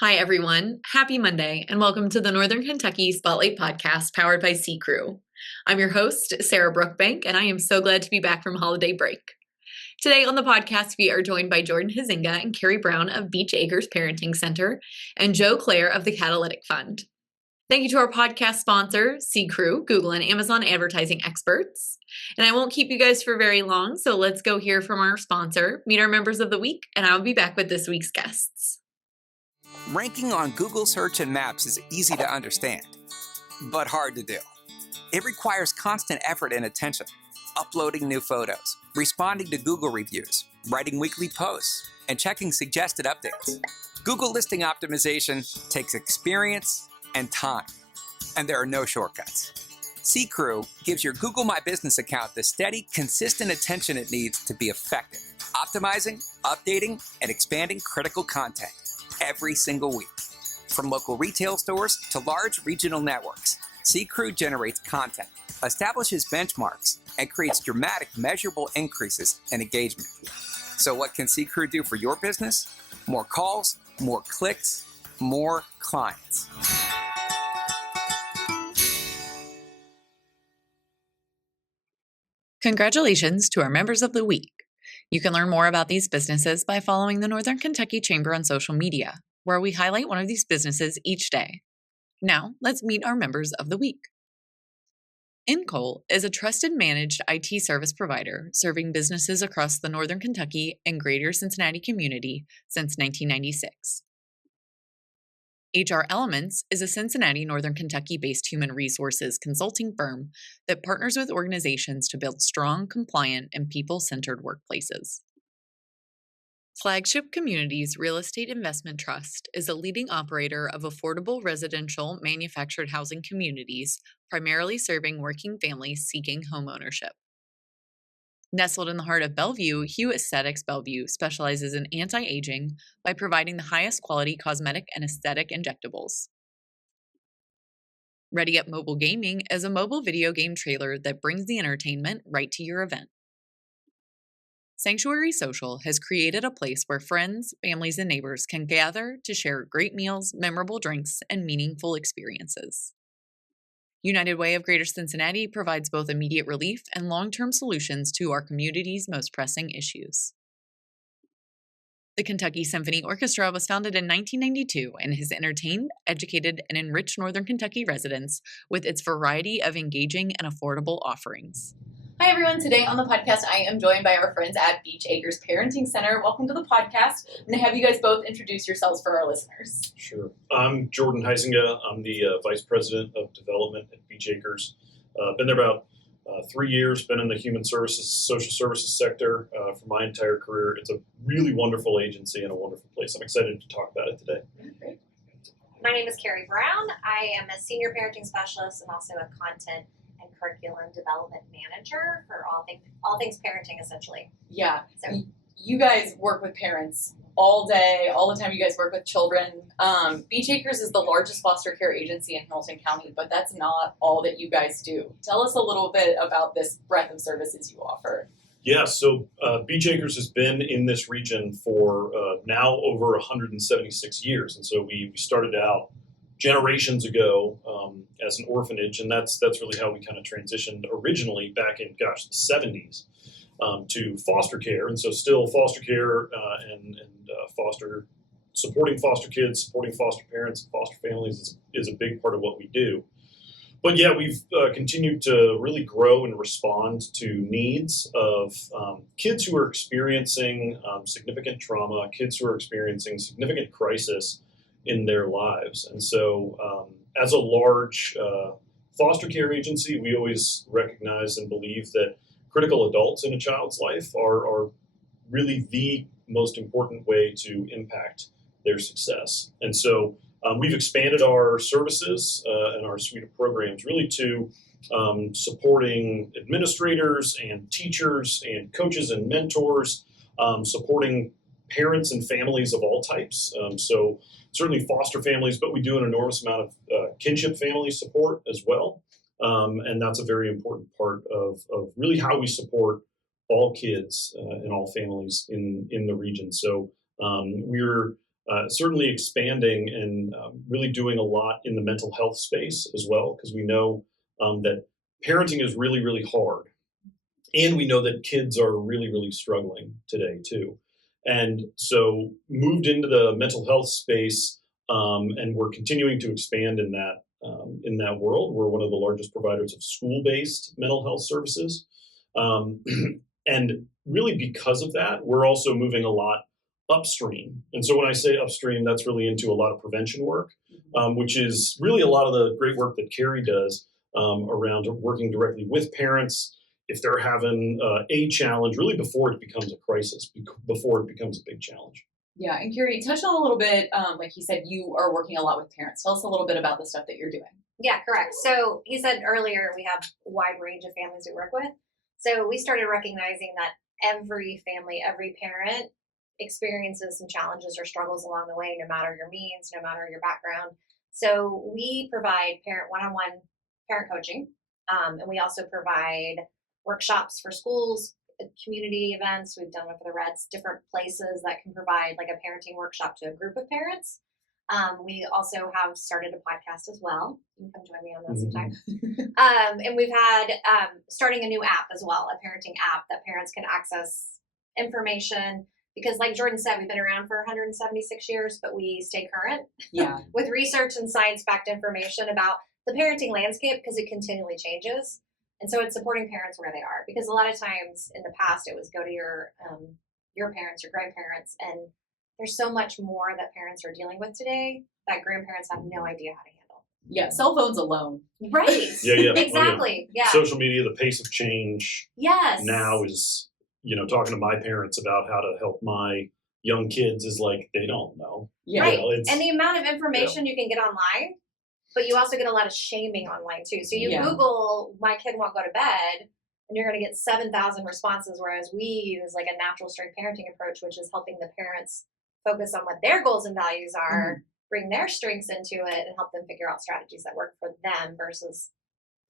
Hi, everyone. Happy Monday, and welcome to the Northern Kentucky Spotlight Podcast powered by CKREU. I'm your host, Sarah Brookbank, and I am so glad to be back from holiday break. Today on the podcast, we are joined by Jordan Huizenga and Kerry Brown of Beech Parenting Center and Joe Klare of the Catalytic Fund. Thank you to our podcast sponsor, CKREU, Google and Amazon advertising experts. And I won't keep you guys for very long, so let's go hear from our sponsor, meet our members of the week, and I'll be back with this week's guests. Ranking on Google Search and Maps is easy to understand, but hard to do. It requires constant effort and attention, uploading new photos, responding to Google reviews, writing weekly posts, and checking suggested updates. Google listing optimization takes experience and time, and there are no shortcuts. CKREU gives your Google My Business account the steady, consistent attention it needs to be effective, optimizing, updating, and expanding critical content every single week. From local retail stores to large regional networks, CKREU generates content, establishes benchmarks, and creates dramatic, measurable increases in engagement. So what can CKREU do for your business? More calls, more clicks, more clients. Congratulations to our members of the week. You can learn more about these businesses by following the Northern Kentucky Chamber on social media, where we highlight one of these businesses each day. Now, let's meet our members of the week. NKY is a trusted managed IT service provider serving businesses across the Northern Kentucky and Greater Cincinnati community since 1996. HR Elements is a Cincinnati, Northern Kentucky-based human resources consulting firm that partners with organizations to build strong, compliant, and people-centered workplaces. Flagship Communities Real Estate Investment Trust is a leading operator of affordable residential manufactured housing communities, primarily serving working families seeking homeownership. Nestled in the heart of Bellevue, Hue Aesthetics Bellevue specializes in anti-aging by providing the highest quality cosmetic and aesthetic injectables. Ready Up Mobile Gaming is a mobile video game trailer that brings the entertainment right to your event. Sanctuary Social has created a place where friends, families, and neighbors can gather to share great meals, memorable drinks, and meaningful experiences. United Way of Greater Cincinnati provides both immediate relief and long-term solutions to our community's most pressing issues. The Kentucky Symphony Orchestra was founded in 1992 and has entertained, educated, and enriched Northern Kentucky residents with its variety of engaging and affordable offerings. Hi, everyone. Today on the podcast, I am joined by our friends at Beech Parenting Center. Welcome to the podcast. I'm going to have you guys both introduce yourselves for our listeners. Sure. I'm Jordan Huizenga. I'm the Vice President of Development at Beech Acres. Been there about 3 years, been in the human services, social services sector for my entire career. It's a really wonderful agency and a wonderful place. I'm excited to talk about it today. Great. My name is Kerry Brown. I am a senior parenting specialist and also a content and curriculum development manager for all things parenting, essentially. Yeah. So you guys work with parents all day, all the time. You guys work with children. Beech Acres is the largest foster care agency in Hamilton County, but that's not all that you guys do. Tell us a little bit about this breadth of services you offer. Yeah, so Beech Acres has been in this region for now over 176 years. And so we started out generations ago as an orphanage, and that's really how we kind of transitioned originally back in, the 70s to foster care. And so still foster care and supporting foster kids, supporting foster parents, and foster families is a big part of what we do. But yeah, we've continued to really grow and respond to needs of kids who are experiencing significant trauma, kids who are experiencing significant crisis in their lives. And so as a large foster care agency, we always recognize and believe that critical adults in a child's life are really the most important way to impact their success. And so we've expanded our services and our suite of programs really to supporting administrators and teachers and coaches and mentors, supporting parents and families of all types. So certainly foster families, but we do an enormous amount of kinship family support as well. And that's a very important part of really how we support all kids and all families in the region. So we're certainly expanding and really doing a lot in the mental health space as well, because we know that parenting is really, really hard. And we know that kids are really, really struggling today too. And so moved into the mental health space, and we're continuing to expand in that world. We're one of the largest providers of school-based mental health services. Um, and really because of that, we're also moving a lot upstream. And so when I say upstream, that's really into a lot of prevention work, which is really a lot of the great work that Kerry does around working directly with parents if they're having a challenge, really before it becomes a crisis, before it becomes a big challenge. Yeah, and Kerry, touch on a little bit, like you said, you are working a lot with parents. Tell us a little bit about the stuff that you're doing. Yeah, correct. So he said earlier we have a wide range of families we work with. So we started recognizing that every family, every parent experiences some challenges or struggles along the way, no matter your means, no matter your background. So we provide one-on-one parent coaching, and we also provide workshops for schools, community events. We've done one for the Reds, different places that can provide like a parenting workshop to a group of parents. We also have started a podcast as well. You can come join me on that sometime. And we've had starting a new app as well, a parenting app that parents can access information. Because like Jordan said, we've been around for 176 years, but we stay current with research and science-backed information about the parenting landscape because it continually changes. And so it's supporting parents where they are. Because a lot of times in the past, it was go to your parents, your grandparents, and there's so much more that parents are dealing with today that grandparents have no idea how to handle. Yeah, cell phones alone. Right. Yeah. Exactly. Yeah. Social media, the pace of change now is, talking to my parents about how to help my young kids is like, they don't know. Yeah. Right. And the amount of information you can get online, but you also get a lot of shaming online too. So you Google, my kid won't go to bed, and you're going to get 7,000 responses, whereas we use like a natural strength parenting approach, which is helping the parents focus on what their goals and values are, bring their strengths into it, and help them figure out strategies that work for them versus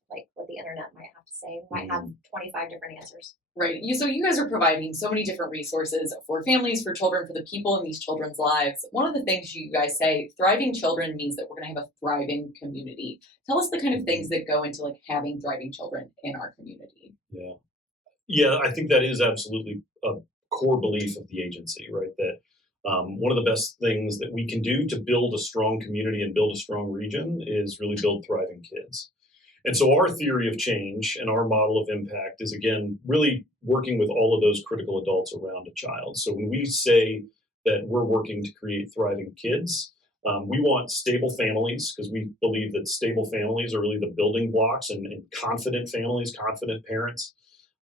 like what the internet might have to say. It might have 25 different answers. Right. So you guys are providing so many different resources for families, for children, for the people in these children's lives. One of the things you guys say, thriving children means that we're going to have a thriving community. Tell us the kind of things that go into like having thriving children in our community. Yeah, I think that is absolutely a core belief of the agency, right? That one of the best things that we can do to build a strong community and build a strong region is really build thriving kids. And so our theory of change and our model of impact is, again, really working with all of those critical adults around a child. So when we say that we're working to create thriving kids, we want stable families because we believe that stable families are really the building blocks, and confident families, confident parents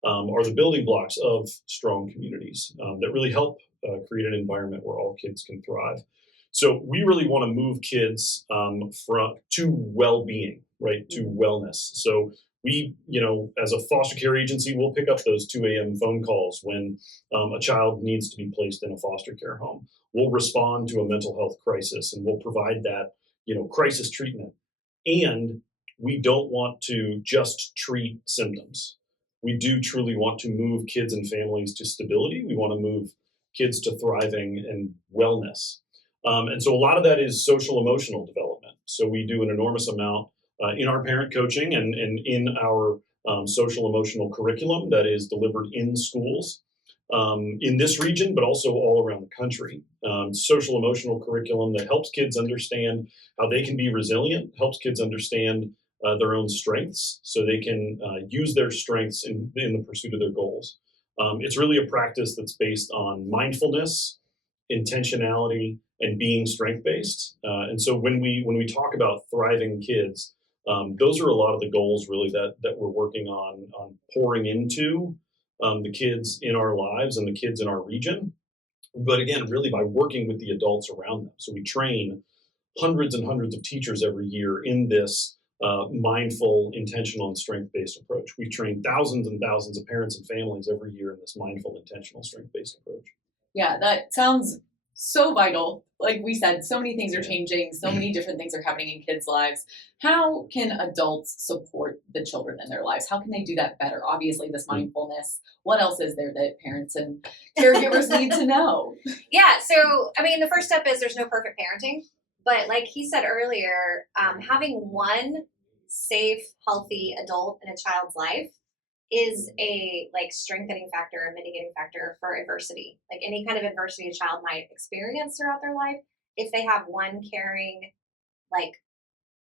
are the building blocks of strong communities that really help create an environment where all kids can thrive. So we really want to move kids to well-being, right, to wellness. So we, as a foster care agency, we'll pick up those 2 a.m. phone calls when a child needs to be placed in a foster care home. We'll respond to a mental health crisis, and we'll provide that, crisis treatment. And we don't want to just treat symptoms. We do truly want to move kids and families to stability. We want to move kids to thriving and wellness. And so a lot of that is social emotional development. So we do an enormous amount in our parent coaching and in our social emotional curriculum that is delivered in schools in this region, but also all around the country. Social emotional curriculum that helps kids understand how they can be resilient, helps kids understand their own strengths so they can use their strengths in the pursuit of their goals. It's really a practice that's based on mindfulness, intentionality, and being strength-based. And so when we talk about thriving kids, those are a lot of the goals really that we're working on pouring into the kids in our lives and the kids in our region. But again, really by working with the adults around them. So we train hundreds and hundreds of teachers every year in this mindful, intentional, and strength-based approach. We train thousands and thousands of parents and families every year in this mindful, intentional, strength-based approach. Yeah, that sounds so vital. Like we said, so many things are changing, so many different things are happening in kids' lives. How can adults support the children in their lives? How can they do that better? Obviously, this mindfulness. What else is there that parents and caregivers need to know? Yeah, so, I mean, the first step is there's no perfect parenting. But like he said earlier, having one safe, healthy adult in a child's life is a strengthening factor, a mitigating factor for adversity. Like any kind of adversity a child might experience throughout their life, if they have one caring,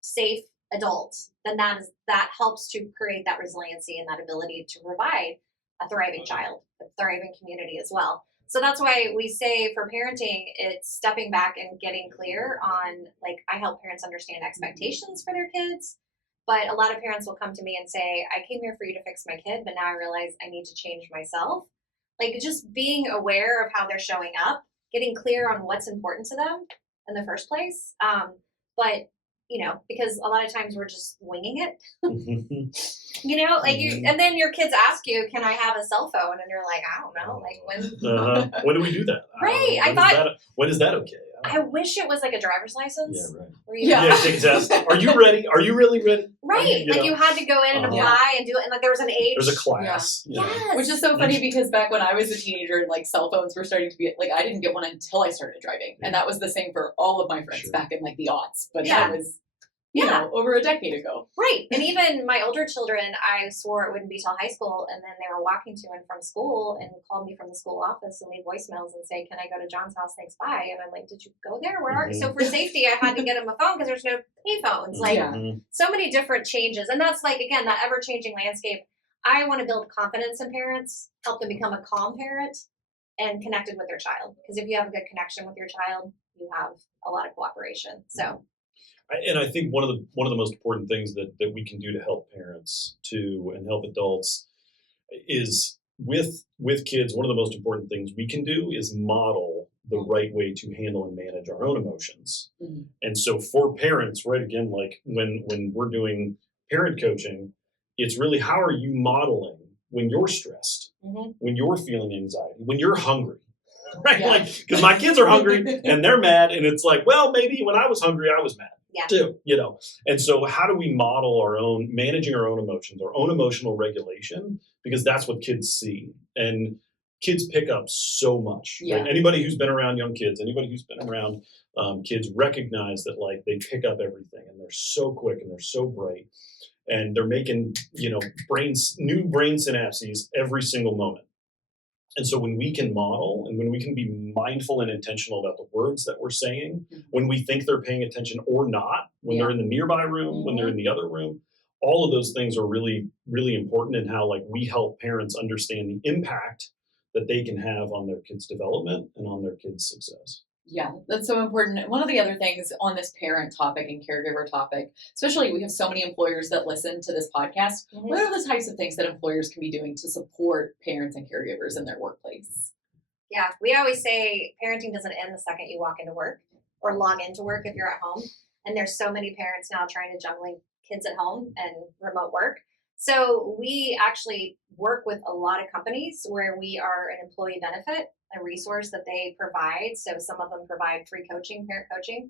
safe adult, then that helps to create that resiliency and that ability to provide a thriving child, a thriving community as well. So that's why we say for parenting, it's stepping back and getting clear on, I help parents understand expectations for their kids. But a lot of parents will come to me and say, I came here for you to fix my kid, but now I realize I need to change myself. Just being aware of how they're showing up, getting clear on what's important to them in the first place. But, because a lot of times we're just winging it. And then your kids ask you, can I have a cell phone? And you're like, I don't know. When? When do we do that? Right. When is that okay? I wish it was like a driver's license. Yeah, right. Where you take a test. Are you ready? Are you really ready? Right. You had to go in and apply and do it. And there was an age. There's a class. Yeah. Yes. Which is so funny because back when I was a teenager and cell phones were starting to be, I didn't get one until I started driving. And that was the same for all of my friends back in the aughts. But that was, over a decade ago. Right. And even my older children, I swore it wouldn't be till high school. And then they were walking to and from school and called me from the school office and leave voicemails and say, can I go to John's house? Thanks, bye. And I'm like, did you go there? Where are you? So for safety, I had to get him a phone because there's no pay phones. So many different changes. And that's again, that ever-changing landscape. I want to build confidence in parents, help them become a calm parent and connected with their child. Because if you have a good connection with your child, you have a lot of cooperation. So. And I think one of the most important things that we can do to help parents too and help adults is with kids. One of the most important things we can do is model the right way to handle and manage our own emotions. Mm-hmm. And so for parents, right, again, when we're doing parent coaching, it's really how are you modeling when you're stressed, when you're feeling anxiety, when you're hungry. Right? Because my kids are hungry and they're mad. And it's maybe when I was hungry, I was mad. Too, and so how do we model managing our own emotions, our own emotional regulation, because that's what kids see and kids pick up so much. Right? Anybody who's been around young kids, anybody who's been around kids recognize that they pick up everything and they're so quick and they're so bright and they're making, new brain synapses every single moment. And so when we can model and when we can be mindful and intentional about the words that we're saying, when we think they're paying attention or not, when they're in the nearby room, when they're in the other room, all of those things are really, really important in how we help parents understand the impact that they can have on their kids' development and on their kids' success. Yeah, that's so important. One of the other things on this parent topic and caregiver topic, especially we have so many employers that listen to this podcast. What are the types of things that employers can be doing to support parents and caregivers in their workplace? Yeah, we always say parenting doesn't end the second you walk into work or log into work if you're at home. And there's so many parents now trying to juggle kids at home and remote work. So we actually work with a lot of companies where we are an employee benefit, a resource that they provide. So some of them provide free coaching, parent coaching.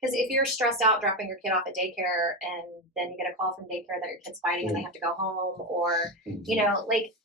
Because if you're stressed out dropping your kid off at daycare and then you get a call from daycare that your kid's fighting and they have to go home or,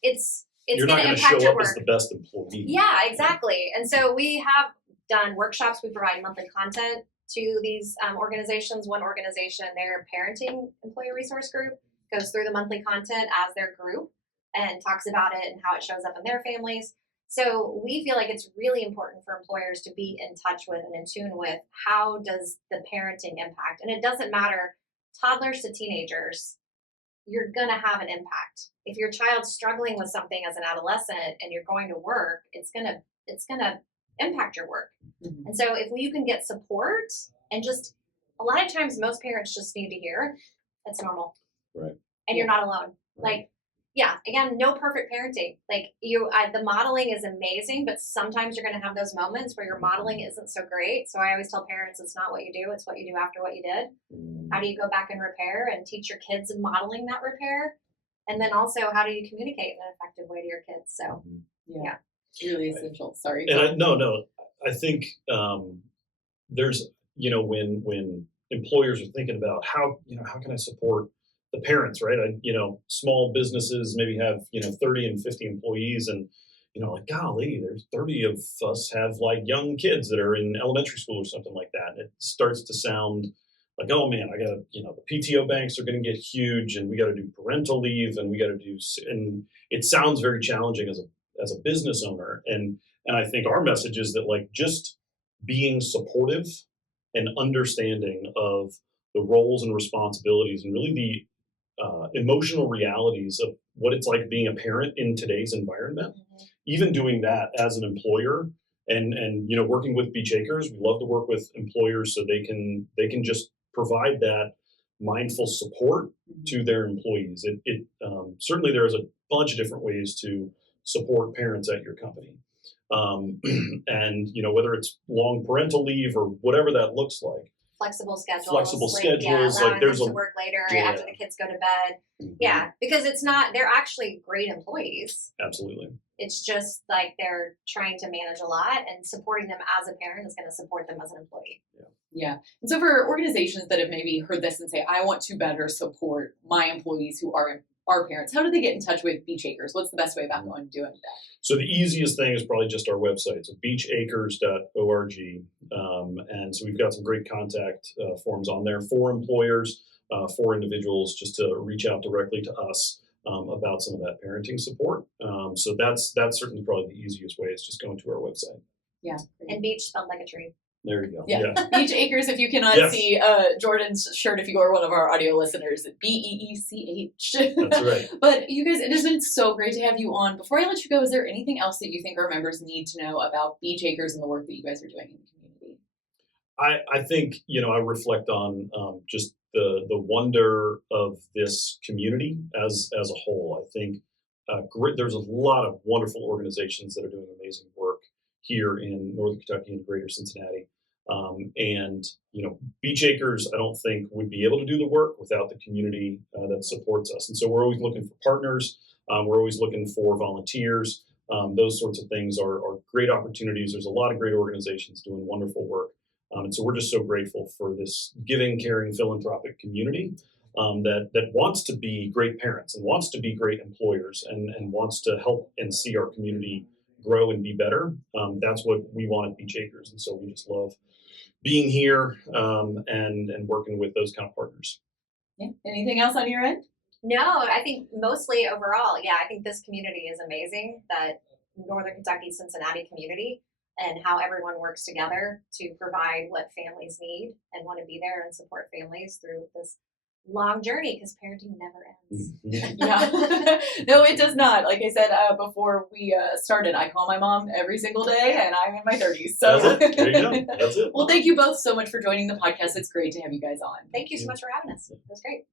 it's you're going not to going to impact show your up work. as the best employee. Yeah, exactly. And so we have done workshops. We provide monthly content to these organizations. One organization, their parenting employee resource group, goes through the monthly content as their group and talks about it and how it shows up in their families. So we feel like it's really important for employers to be in touch with and in tune with how does the parenting impact. And it doesn't matter, toddlers to teenagers, you're going to have an impact. If your child's struggling with something as an adolescent and you're going to work, it's going to impact your work. Mm-hmm. And so if you can get support and just a lot of times most parents just need to hear it's normal. Right. And you're not alone. Right. Again, no perfect parenting. The modeling is amazing, but sometimes you're going to have those moments where your modeling isn't so great. So I always tell parents, it's not what you do, it's what you do after what you did. How do you go back and repair and teach your kids modeling that repair? And then also, how do you communicate in an effective way to your kids? So, yeah. Really essential. Sorry. And I think there's, when employers are thinking about how can I support the parents, right? Small businesses maybe have, 30 and 50 employees, and, like, golly, there's 30 of us have like young kids that are in elementary school or something like that. And it starts to sound like, oh man, I gotta, the PTO banks are going to get huge, and we got to do parental leave, and we got to do, and it sounds very challenging as a business owner. And I think our message is that, like, just being supportive and understanding of the roles and responsibilities and really the emotional realities of what it's like being a parent in today's environment. Even doing that as an employer, and working with Beech Acres, we love to work with employers so they can just provide that mindful support to their employees. It certainly there is a bunch of different ways to support parents at your company, and whether it's long parental leave or whatever that looks like. Flexible schedules. Like there's to work later after the kids go to bed. Yeah, because they're actually great employees. Absolutely. It's just like they're trying to manage a lot, and supporting them as a parent is going to support them as an employee. Yeah. And so for organizations that have maybe heard this and say, I want to better support my employees who are parents, how do they get in touch with Beech Acres? What's the best way about going to doing that? So the easiest thing is probably just our website, so beechacres.org. And so we've got some great contact forms on there for employers, for individuals, just to reach out directly to us about some of that parenting support. So that's certainly probably the easiest way, is just going to our website. Yeah. And Beech spelled like a tree. There you go. Yeah. Beech Acres, if you cannot see Jordan's shirt, if you are one of our audio listeners, BEECH. That's right. But you guys, it has been so great to have you on. Before I let you go, is there anything else that you think our members need to know about Beech Acres and the work that you guys are doing in the community? I think, I reflect on just the wonder of this community as a whole. I think there's a lot of wonderful organizations that are doing amazing work here in Northern Kentucky and Greater Cincinnati. And Beech Acres, I don't think would be able to do the work without the community that supports us. And so we're always looking for partners. We're always looking for volunteers. Those sorts of things are great opportunities. There's a lot of great organizations doing wonderful work. And so we're just so grateful for this giving, caring, philanthropic community that wants to be great parents and wants to be great employers and wants to help and see our community grow and be better. That's what we want at Beech Acres. And so we just love being here and working with those kind of partners. Yeah. Anything else on your end? No, I think mostly overall, I think this community is amazing, that Northern Kentucky, Cincinnati community, and how everyone works together to provide what families need and want to be there and support families through this long journey, because parenting never ends. Yeah. No, it does not. Like I said before we started, I call my mom every single day, and I'm in my 30s. So there you go. That's it. Well, thank you both so much for joining the podcast. It's great to have you guys on. Thank you so much for having us. It was great.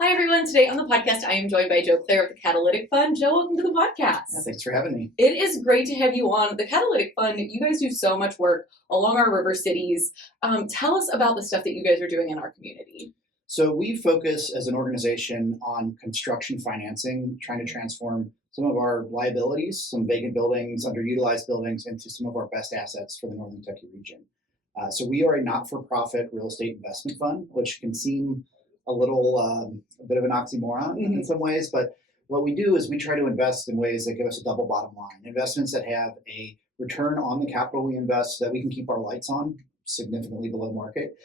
Hi, everyone. Today on the podcast, I am joined by Joe Klare of the Catalytic Fund. Joe, welcome to the podcast. Yeah, thanks for having me. It is great to have you on. The Catalytic Fund, you guys do so much work along our river cities. Tell us about the stuff that you guys are doing in our community. So we focus as an organization on construction financing, trying to transform some of our liabilities, some vacant buildings, underutilized buildings, into some of our best assets for the Northern Kentucky region. So we are a not-for-profit real estate investment fund, which can seem a bit of an oxymoron in some ways, but what we do is we try to invest in ways that give us a double bottom line. Investments that have a return on the capital we invest so that we can keep our lights on, significantly below market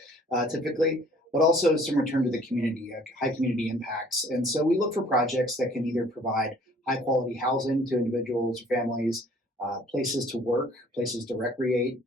typically, but also some return to the community, high community impacts. And so we look for projects that can either provide high quality housing to individuals or families, places to work, places to recreate,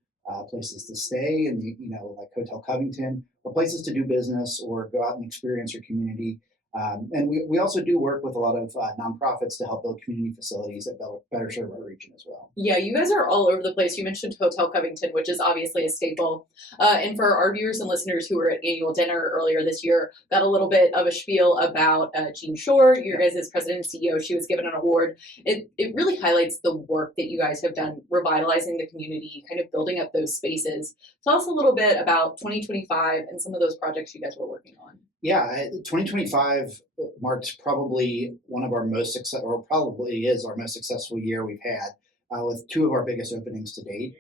places to stay, and like Hotel Covington, or places to do business or go out and experience your community. And we also do work with a lot of nonprofits to help build community facilities that better serve our region as well. Yeah, you guys are all over the place. You mentioned Hotel Covington, which is obviously a staple. And for our viewers and listeners who were at annual dinner earlier this year, got a little bit of a spiel about Jean Shore, your guys' president and CEO. She was given an award. It really highlights the work that you guys have done, revitalizing the community, kind of building up those spaces. Tell us a little bit about 2025 and some of those projects you guys were working on. Yeah, 2025 marked probably one of our most successful, or probably is our most successful year we've had, with two of our biggest openings to date.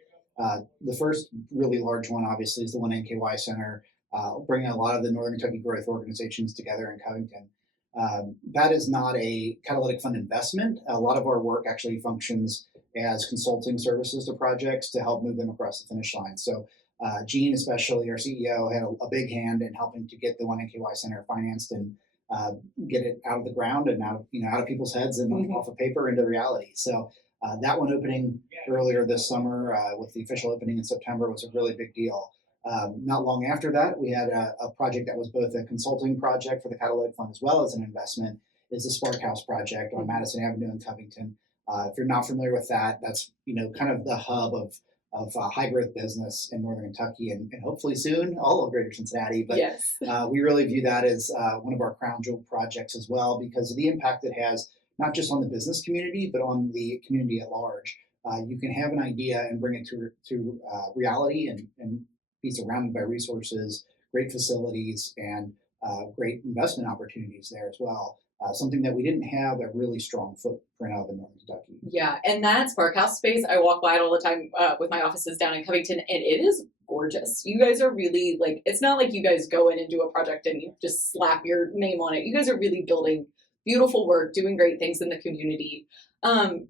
The first really large one, obviously, is the one NKY Center, bringing a lot of the Northern Kentucky growth organizations together in Covington. That is not a Catalytic fund investment. A lot of our work actually functions as consulting services to projects to help move them across the finish line. So Gene, especially our CEO, had a big hand in helping to get the One NKY Center financed and get it out of the ground and out of people's heads and off of paper into reality. So that one opening earlier this summer, with the official opening in September, was a really big deal. Not long after that, we had a project that was both a consulting project for the Catalytic Fund as well as an investment, is the Spark House project on Madison Avenue in Covington. If you're not familiar with that, that's kind of the hub of high growth business in Northern Kentucky and hopefully soon all of Greater Cincinnati. But Yes. We really view that as one of our crown jewel projects as well, because of the impact it has not just on the business community, but on the community at large. You can have an idea and bring it to reality and be surrounded by resources, great facilities, and great investment opportunities there as well. Something that we didn't have a really strong footprint of in Northern Kentucky. Yeah, and that Spark House space, I walk by it all the time with my offices down in Covington, and it is gorgeous. You guys are really, it's not like you guys go in and do a project and you just slap your name on it. You guys are really building beautiful work, doing great things in the community.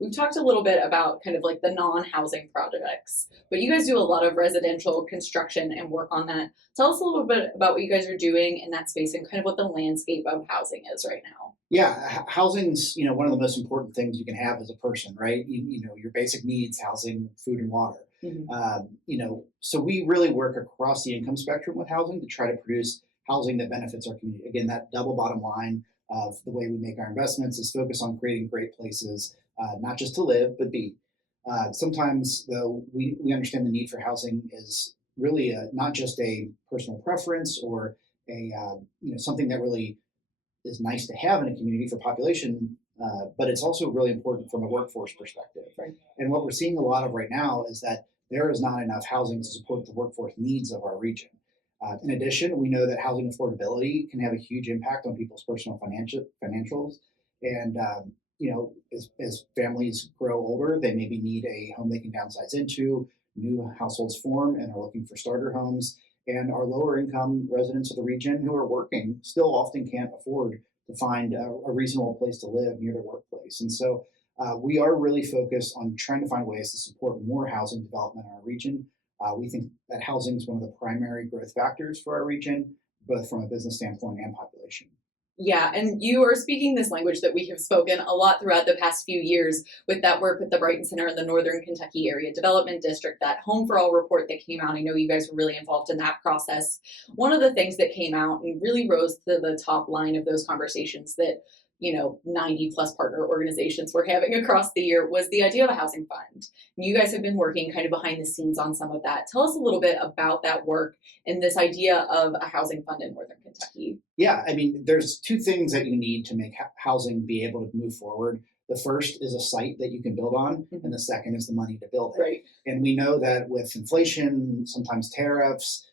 We've talked a little bit about kind of like the non-housing projects, but you guys do a lot of residential construction and work on that. Tell us a little bit about what you guys are doing in that space and kind of what the landscape of housing is right now. Yeah, housing's one of the most important things you can have as a person, right? Your basic needs: housing, food, and water. Mm-hmm. So we really work across the income spectrum with housing to try to produce housing that benefits our community. Again, that double bottom line of the way we make our investments is focus on creating great places, not just to live, but be. Sometimes, though, we understand the need for housing is really not just a personal preference or a something that really is nice to have in a community for population, but it's also really important from a workforce perspective. Right. And what we're seeing a lot of right now is that there is not enough housing to support the workforce needs of our region. In addition, we know that housing affordability can have a huge impact on people's personal financials. And, as families grow older, they maybe need a home they can downsize into, new households form and are looking for starter homes. And our lower income residents of the region who are working still often can't afford to find a reasonable place to live near their workplace. And so we are really focused on trying to find ways to support more housing development in our region. We think that housing is one of the primary growth factors for our region, both from a business standpoint and population. Yeah, and you are speaking this language that we have spoken a lot throughout the past few years with that work with the Brighton Center in the Northern Kentucky Area Development District, that Home for All report that came out. I know you guys were really involved in that process. One of the things that came out and really rose to the top line of those conversations that 90 plus partner organizations were having across the year was the idea of a housing fund. And you guys have been working kind of behind the scenes on some of that. Tell us a little bit about that work and this idea of a housing fund in Northern Kentucky. Yeah, there's two things that you need to make housing be able to move forward. The first is a site that you can build on, and the second is the money to build it. Right. And we know that with inflation, sometimes tariffs,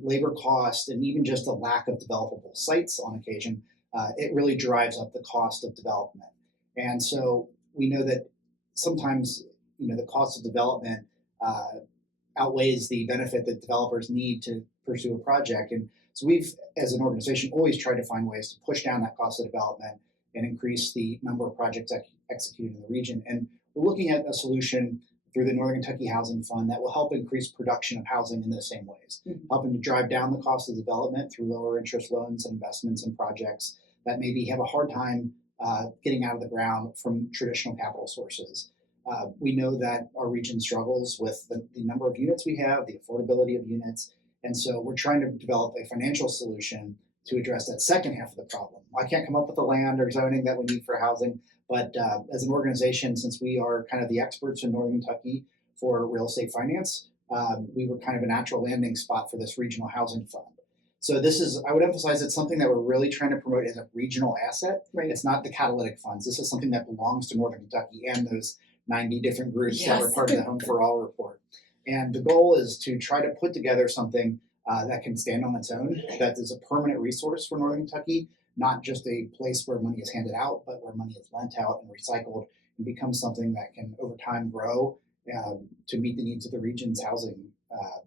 labor cost, and even just a lack of developable sites on occasion, it really drives up the cost of development. And so we know that sometimes, the cost of development outweighs the benefit that developers need to pursue a project. And so we've, as an organization, always tried to find ways to push down that cost of development and increase the number of projects executed in the region. And we're looking at a solution through the Northern Kentucky Housing Fund that will help increase production of housing in those same ways, helping to drive down the cost of development through lower interest loans and investments in projects that maybe have a hard time getting out of the ground from traditional capital sources. We know that our region struggles with the number of units we have, the affordability of units, and so we're trying to develop a financial solution to address that second half of the problem. I can't come up with the land or zoning that we need for housing, but as an organization, since we are kind of the experts in Northern Kentucky for real estate finance, we were kind of a natural landing spot for this regional housing fund. So this is, I would emphasize, it's something that we're really trying to promote as a regional asset. Right. It's not the catalytic funds. This is something that belongs to Northern Kentucky and those 90 different groups that were part of the Home for All report. And the goal is to try to put together something that can stand on its own, that is a permanent resource for Northern Kentucky, not just a place where money is handed out, but where money is lent out and recycled and becomes something that can over time grow to meet the needs of the region's housing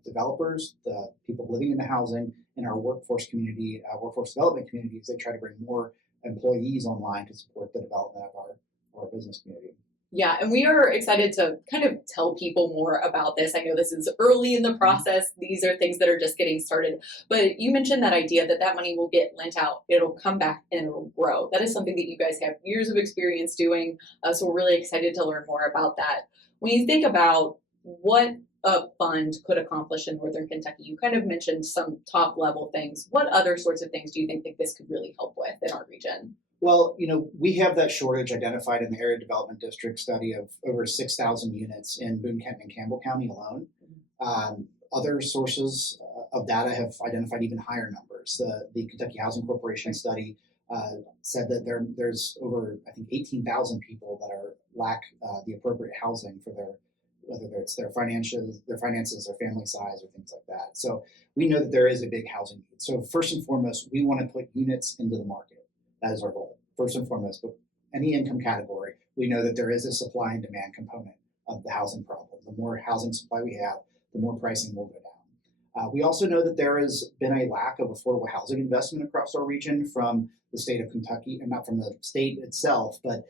developers, the people living in the housing, and our workforce community, workforce development communities. They try to bring more employees online to support the development of our business community. Yeah, and we are excited to kind of tell people more about this. I know this is early in the process. These are things that are just getting started. But you mentioned that idea that money will get lent out. It'll come back and it'll grow. That is something that you guys have years of experience doing. So we're really excited to learn more about that. When you think about what a fund could accomplish in Northern Kentucky, you kind of mentioned some top level things. What other sorts of things do you think that this could really help with in our region? Well, we have that shortage identified in the Area Development District study of over 6,000 units in Boone, Kenton, and Campbell County alone. Other sources of data have identified even higher numbers. The Kentucky Housing Corporation study said that there's over, I think, 18,000 people that lack the appropriate housing for whether it's their finances, their family size, or things like that. So we know that there is a big housing need. So first and foremost, we want to put units into the market. That is our goal, first and foremost. But any income category, we know that there is a supply and demand component of the housing problem. The more housing supply we have, the more pricing will go down. We also know that there has been a lack of affordable housing investment across our region from the state of Kentucky, and not from the state itself, but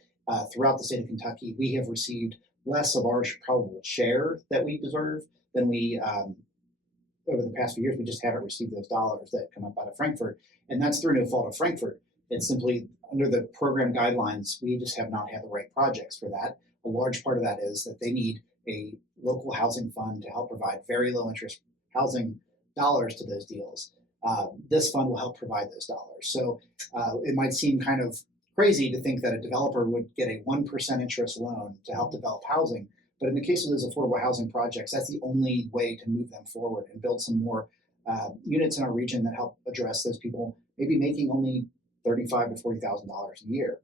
throughout the state of Kentucky. We have received less of our probable share that we deserve than we, over the past few years, we just haven't received those dollars that come up out of Frankfurt. And that's through no fault of Frankfurt. It's simply under the program guidelines, we just have not had the right projects for that. A large part of that is that they need a local housing fund to help provide very low interest housing dollars to those deals. This fund will help provide those dollars. So it might seem kind of crazy to think that a developer would get a 1% interest loan to help develop housing. But in the case of those affordable housing projects, that's the only way to move them forward and build some more units in our region that help address those people maybe making only $35,000 to $40,000 a year.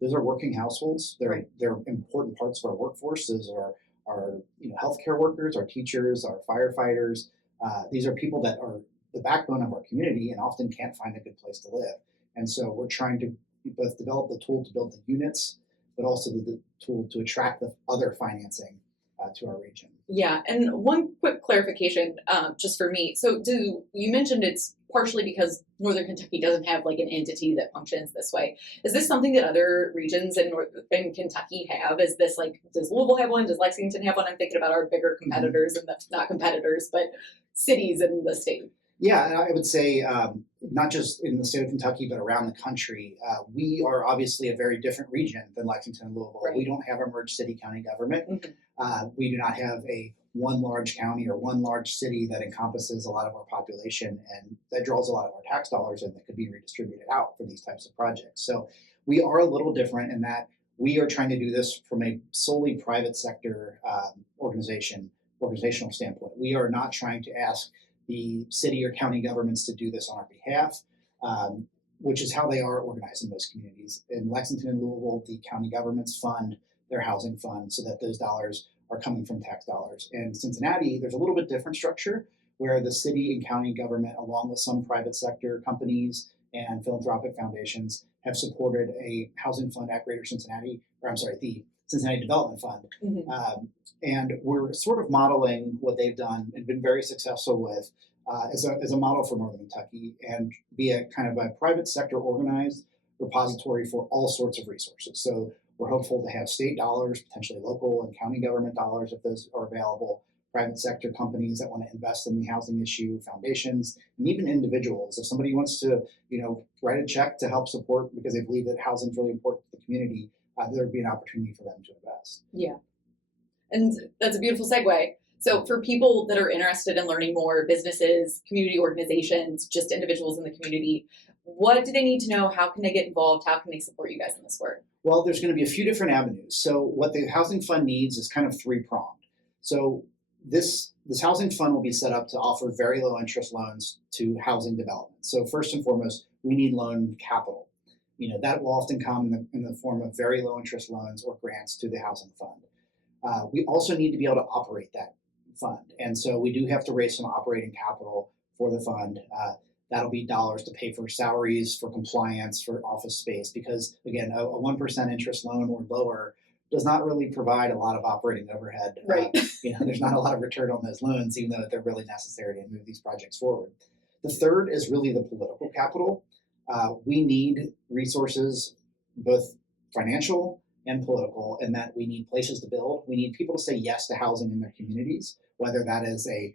Those are working households. They're important parts of our workforce. Those are our healthcare workers, our teachers, our firefighters. These are people that are the backbone of our community and often can't find a good place to live. And so we're trying to both develop the tool to build the units, but also the tool to attract the other financing to our region. Yeah, and one quick clarification, just for me. So you mentioned it's partially because Northern Kentucky doesn't have like an entity that functions this way. Is this something that other regions in Kentucky have? Is this like, does Louisville have one? Does Lexington have one? I'm thinking about our bigger competitors and not competitors, but cities in the state. Yeah, and I would say not just in the state of Kentucky, but around the country. We are obviously a very different region than Lexington and Louisville. Right. We don't have a merged city-county government. Mm-hmm. We do not have one large county or one large city that encompasses a lot of our population and that draws a lot of our tax dollars in that could be redistributed out for these types of projects. So we are a little different in that we are trying to do this from a solely private sector organizational standpoint. We are not trying to ask the city or county governments to do this on our behalf, which is how they are organized in most communities. In Lexington and Louisville, the county governments fund their housing fund so that those dollars are coming from tax dollars. In Cincinnati, there's a little bit different structure where the city and county government, along with some private sector companies and philanthropic foundations, have supported a housing fund at Greater Cincinnati, the Cincinnati Development Fund. Mm-hmm. And we're sort of modeling what they've done and been very successful with as a model for Northern Kentucky and be a kind of a private sector organized repository for all sorts of resources. So we're hopeful to have state dollars, potentially local and county government dollars if those are available, private sector companies that want to invest in the housing issue, foundations, and even individuals. If somebody wants to, write a check to help support because they believe that housing is really important to the community, there would be an opportunity for them to invest. Yeah. And that's a beautiful segue. So for people that are interested in learning more, businesses, community organizations, just individuals in the community, what do they need to know? How can they get involved? How can they support you guys in this work? Well, there's going to be a few different avenues. So what the housing fund needs is kind of three-pronged. So this housing fund will be set up to offer very low interest loans to housing development. So first and foremost, we need loan capital. That will often come in the form of very low interest loans or grants to the housing fund. We also need to be able to operate that fund. And so we do have to raise some operating capital for the fund. That'll be dollars to pay for salaries, for compliance, for office space, because again, a 1% interest loan or lower does not really provide a lot of operating overhead. Right. There's not a lot of return on those loans, even though they're really necessary to move these projects forward. The third is really the political capital. We need resources, both financial and political, and that we need places to build. We need people to say yes to housing in their communities, whether that is a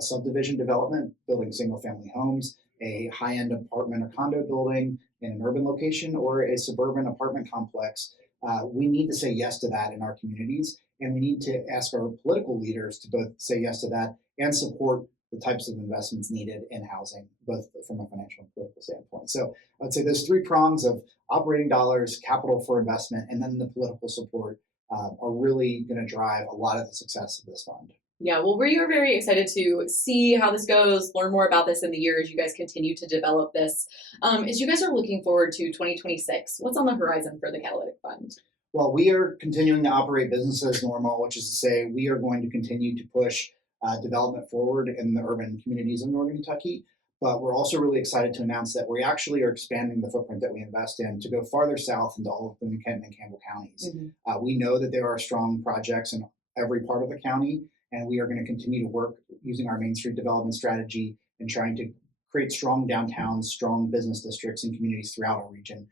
subdivision development, building single-family homes, a high-end apartment or condo building in an urban location, or a suburban apartment complex. We need to say yes to that in our communities, and we need to ask our political leaders to both say yes to that and support the types of investments needed in housing, both from a financial and political standpoint. So I would say those three prongs of operating dollars, capital for investment, and then the political support are really going to drive a lot of the success of this fund. Yeah, well, we are very excited to see how this goes, learn more about this in the year as you guys continue to develop this. As you guys are looking forward to 2026, what's on the horizon for the Catalytic Fund? Well, we are continuing to operate business as normal, which is to say we are going to continue to push development forward in the urban communities of Northern Kentucky. But we're also really excited to announce that we actually are expanding the footprint that we invest in to go farther south into all of Boone, Kenton, and Campbell counties. Mm-hmm. We know that there are strong projects in every part of the county, and we are going to continue to work using our Main Street development strategy and trying to create strong downtowns, strong business districts, and communities throughout our region.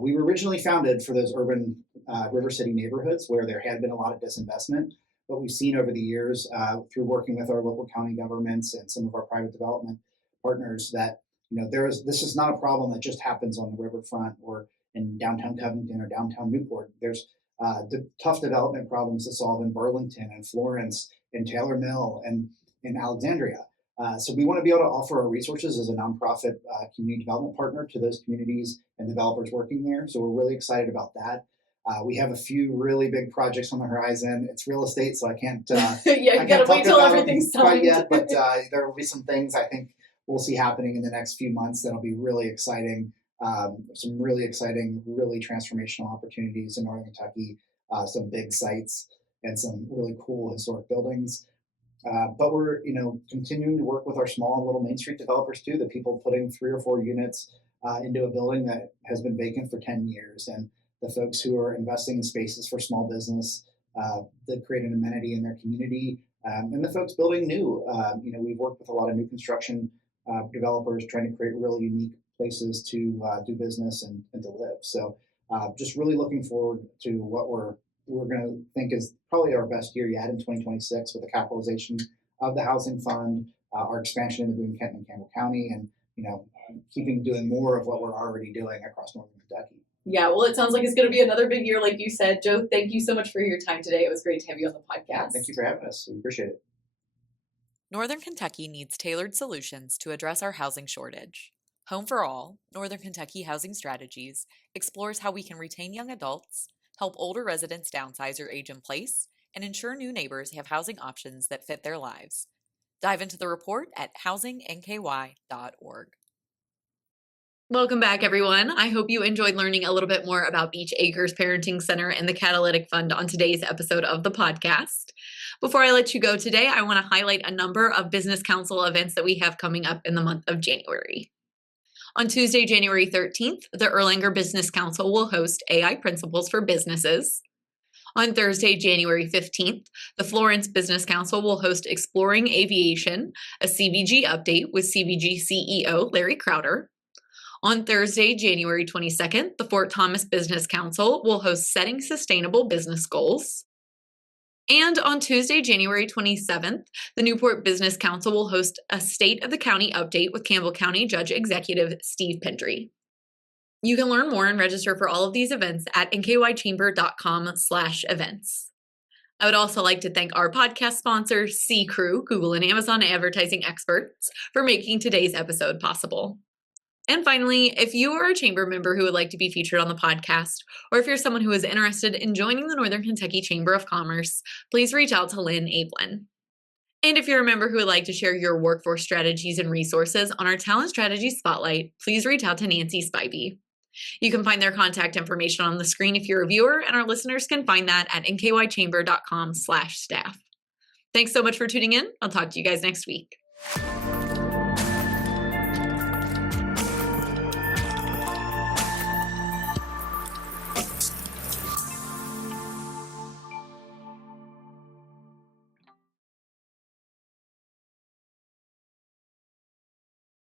We were originally founded for those urban River City neighborhoods where there had been a lot of disinvestment, but we've seen over the years through working with our local county governments and some of our private development partners that this is not a problem that just happens on the riverfront or in downtown Covington or downtown Newport. There's tough development problems to solve in Burlington and Florence and Taylor Mill and in Alexandria. So we want to be able to offer our resources as a nonprofit community development partner to those communities and developers working there. So we're really excited about that. We have a few really big projects on the horizon. It's real estate, so I can't. You gotta wait till everything's signed. Quite yet, but there will be some things I think we'll see happening in the next few months that'll be really exciting. Some really exciting, really transformational opportunities in Northern Kentucky. Some big sites and some really cool historic buildings. But we're continuing to work with our small little Main Street developers too. The people putting 3 or 4 units into a building that has been vacant for 10 years, and the folks who are investing in spaces for small business that create an amenity in their community, and the folks building new. We've worked with a lot of new construction developers trying to create really unique places to do business and to live. So just really looking forward to what we're going to think is probably our best year yet in 2026 with the capitalization of the housing fund, our expansion into Boone, Kenton, and Campbell County, and doing more of what we're already doing across Northern Kentucky. Yeah, well, it sounds like it's going to be another big year, like you said. Joe, thank you so much for your time today. It was great to have you on the podcast. Yeah, thank you for having us. We appreciate it. Northern Kentucky needs tailored solutions to address our housing shortage. Home for All, Northern Kentucky Housing Strategies, explores how we can retain young adults, help older residents downsize or age in place, and ensure new neighbors have housing options that fit their lives. Dive into the report at housingNKY.org. Welcome back, everyone. I hope you enjoyed learning a little bit more about Beech Acres Parenting Center and the Catalytic Fund on today's episode of the podcast. Before I let you go today, I want to highlight a number of Business Council events that we have coming up in the month of January. On Tuesday, January 13th, the Erlanger Business Council will host AI Principles for Businesses. On Thursday, January 15th, the Florence Business Council will host Exploring Aviation, a CVG update with CVG CEO Larry Crowder. On Thursday, January 22nd, the Fort Thomas Business Council will host Setting Sustainable Business Goals. And on Tuesday, January 27th, the Newport Business Council will host a State of the County update with Campbell County Judge Executive Steve Pendry. You can learn more and register for all of these events at nkychamber.com/events. I would also like to thank our podcast sponsors, CKREU, Google and Amazon advertising experts, for making today's episode possible. And finally, if you are a chamber member who would like to be featured on the podcast, or if you're someone who is interested in joining the Northern Kentucky Chamber of Commerce, please reach out to Lynn Ablin. And if you're a member who would like to share your workforce strategies and resources on our Talent Strategy Spotlight, please reach out to Nancy Spivey. You can find their contact information on the screen if you're a viewer, and our listeners can find that at nkychamber.com/staff. Thanks so much for tuning in. I'll talk to you guys next week.